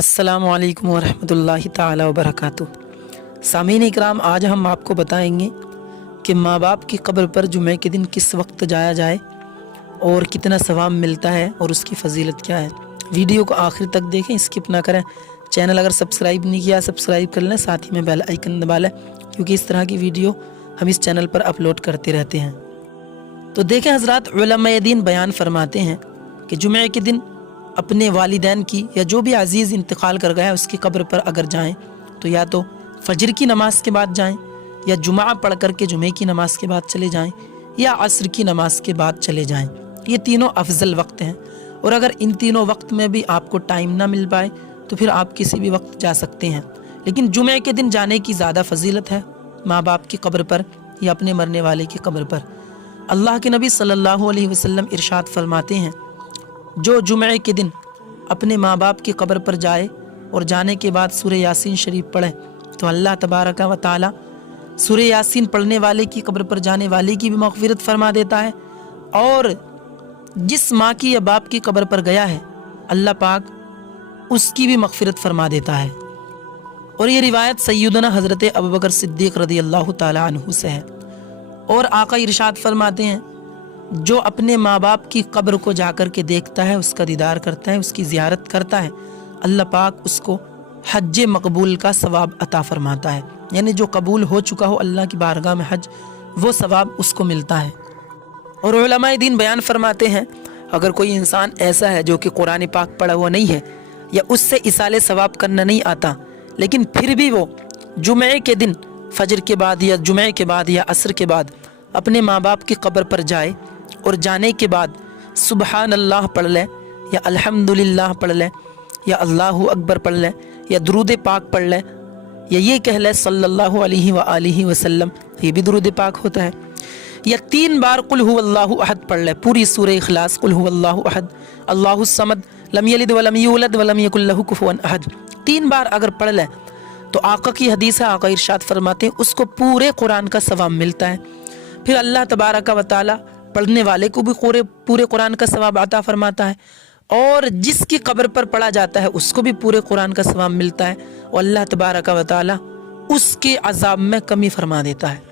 अस्सलामु अलैकुम वरहमतुल्लाहि ताला वबरकातुह। सामीन इकराम, आज हम आपको बताएंगे कि माँ बाप की कब्र पर जुमे के दिन किस वक्त जाया जाए और कितना सवाब मिलता है और उसकी फ़जीलत क्या है। वीडियो को आखिर तक देखें, स्किप ना करें। चैनल अगर सब्सक्राइब नहीं किया सब्सक्राइब कर लें, साथ ही में बेल आइकन दबा लें, क्योंकि इस तरह की वीडियो हम इस चैनल पर अपलोड करते रहते हैं। तो देखें हज़रात, उलमाए दीन बयान फरमाते हैं कि जुमे के दिन अपने वालिदैन की या जो भी अजीज़ इंतकाल कर गया है उसकी कब्र पर अगर जाएं तो या तो फजर की नमाज के बाद जाएं, या जुमा पढ़ कर के जुमे की नमाज के बाद चले जाएं, या असर की नमाज के बाद चले जाएं। ये तीनों अफजल वक्त हैं। और अगर इन तीनों वक्त में भी आपको टाइम ना मिल पाए तो फिर आप किसी भी वक्त जा सकते हैं, लेकिन जुमे के दिन जाने की ज़्यादा फजीलत है माँ बाप की कब्र पर या अपने मरने वाले की कब्र पर। अल्लाह के नबी सल्लल्लाहु अलैहि वसल्लम इरशाद फरमाते हैं, जो जुमे के दिन अपने माँ बाप की कब्र पर जाए और जाने के बाद सूरह यासीन शरीफ पढ़े तो अल्लाह तबारक व तआला सूरह यासीन पढ़ने वाले की कब्र पर जाने वाले की भी मग़फ़िरत फरमा देता है, और जिस माँ की या बाप की कब्र पर गया है अल्लाह पाक उसकी भी मग़फ़िरत फरमा देता है। और ये रिवायत सैयदना हज़रत अबू बकर सिद्दीक़ रज़ियल्लाहु ताला अन्हु से है। और आका इरशाद फरमाते हैं, जो अपने माँ बाप की कब्र को जाकर के देखता है, उसका दीदार करता है, उसकी ज़ियारत करता है, अल्लाह पाक उसको हज मकबूल का सवाब अता फरमाता है। यानी जो कबूल हो चुका हो अल्लाह की बारगाह में हज, वो सवाब उसको मिलता है। और उलमाए दीन बयान फरमाते हैं, अगर कोई इंसान ऐसा है जो कि कुरान पाक पढ़ा हुआ नहीं है या उससे इसाले सवाब करना नहीं आता, लेकिन फिर भी वो जुमे के दिन फजर के बाद या जुमे के बाद या असर के बाद अपने माँ बाप की कब्र पर जाए और जाने के बाद सुबहान अल्लाह पढ़ ले, या अल्हम्दुलिल्लाह पढ़ ले, या अल्लाहु अकबर पढ़ ले, या दुरूद पाक पढ़ ले, या ये कह ले सल्लल्लाहु अलैहि व आलिहि वसल्लम, ये भी दुरूद पाक होता है, या 3 बार कुल हुवल्लाहु अहद पढ़ ले, पूरी सूरह इखलास, कुल हुवल्लाहु अहद अल्लाहु समद लम यलिद व लम यूलद व लम यकुल लहु कुफुवन अहद, 3 बार अगर पढ़ ले तो आका की हदीस है, आका इरशाद फरमाते हैं उसको पूरे कुरान का सवाब मिलता है। फिर अल्लाह तबारक व तआला पढ़ने वाले को भी पूरे कुरान का सवाब अता फरमाता है, और जिसकी कब्र पर पढ़ा जाता है उसको भी पूरे कुरान का सवाब मिलता है। और अल्लाह तबारक व तआला उसके अज़ाब में कमी फरमा देता है,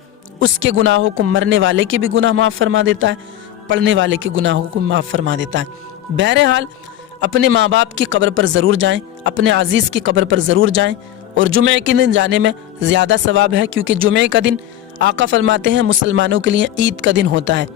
उसके गुनाहों को, मरने वाले के भी गुनाह माफ़ फरमा देता है, पढ़ने वाले के गुनाहों को माफ़ फरमा देता है। बहरहाल अपने माँ बाप की कब्र पर ज़रूर जाएँ, अपने अजीज़ की कब्र पर ज़रूर जाएँ, और जुमे के दिन जाने में ज़्यादा सवाब है, क्योंकि जुमे का दिन आका फरमाते हैं मुसलमानों के लिए ईद का दिन होता है,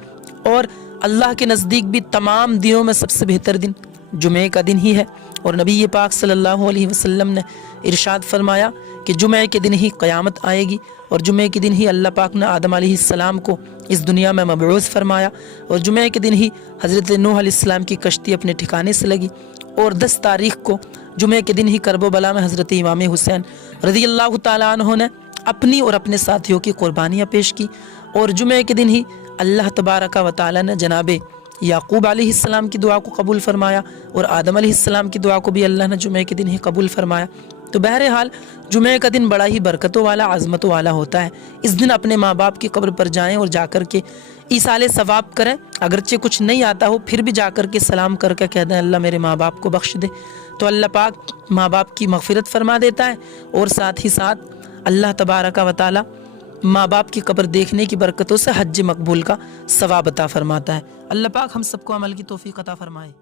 और अल्लाह के नज़दीक भी तमाम दिनों में सबसे बेहतर दिन जुमे का दिन ही है। और नबी पाक सल्लल्लाहु अलैहि वसल्लम ने इरशाद फरमाया कि जुमे के दिन ही क़यामत आएगी, और जुमे के दिन ही अल्लाह पाक ने आदम अलैहिस्सलाम को इस दुनिया में मबऊस फरमाया, और जुमे के दिन ही हज़रत नूह अलैहिस्सलाम की कश्ती अपने ठिकाने से लगी, और 10 तारीख़ को जुमे के दिन ही करबला में हज़रत इमाम हुसैन रज़ियल्लाहु ताला अन्हु ने अपनी और अपने साथियों की कुर्बानियाँ पेश की, और जुमे के दिन ही अल्लाह तबारक व तआला ने जनाबे याकूब अलैहिस्सलाम की दुआ को कबूल फरमाया, और आदम अलैहिस्सलाम की दुआ को भी अल्लाह ने जुमे के दिन ही कबूल फरमाया। तो बहरहाल जुमे का दिन बड़ा ही बरकतों वाला, आज़मतों वाला होता है। इस दिन अपने माँ बाप की कब्र पर जाएं और जाकर के ईसाले सवाब करें। अगरचे कुछ नहीं आता हो फिर भी जाकर के सलाम करके कह दें अल्लाह मेरे माँ बाप को बख्श दे, तो अल्लाह पाक माँ बाप की मग़फ़िरत फरमा देता है, और साथ ही साथ अल्लाह तबारक व तआला माँ बाप की कब्र देखने की बरकतों से हज मकबूल का सवाब अता फरमाता है। अल्लाह पाक हम सबको अमल की तौफीक अता फरमाए।